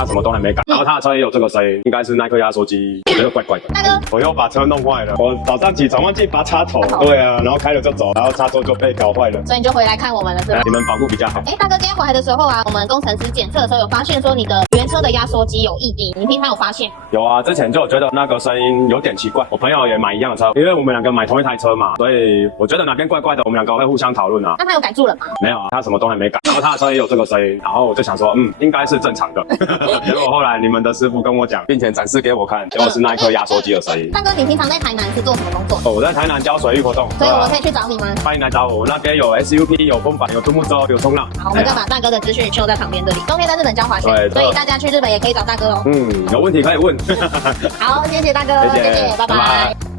他什么都还没改，然后他的车也有这个声音，应该是那颗压缩机，我觉得怪怪的。大哥，我又把车弄坏了，我早上起床忘记拔插头，对啊，然后开了就走，然后插座就被搞坏了。所以你就回来看我们了，是吧？你们保护比较好。大哥，今天回来的时候啊，我们工程师检测的时候有发现说你的原车的压缩机有异音，你平常有发现？有啊，之前就觉得那个声音有点奇怪，我朋友也买一样的车，因为我们两个买同一台车嘛，所以我觉得哪边怪怪的，我们两个会互相讨论啊。那他有改住了吗？没有啊，他什么都还没改，然后他的车也有这个声音，然后我就想说，应该是正常的。结果后来你们的师傅跟我讲，并且展示给我看，结果是那一颗压缩机的声音。大哥，你平常在台南是做什么工作？我在台南教水域活动，所以我们可以去找你吗？欢迎来找我，我那边有 SUP， 有风帆，有独木舟，有冲浪。好，我们就把大哥的资讯秀在旁边这里。冬天在日本教滑雪，所以大家去日本也可以找大哥哦。有问题可以问。好，谢谢大哥，谢谢，拜拜。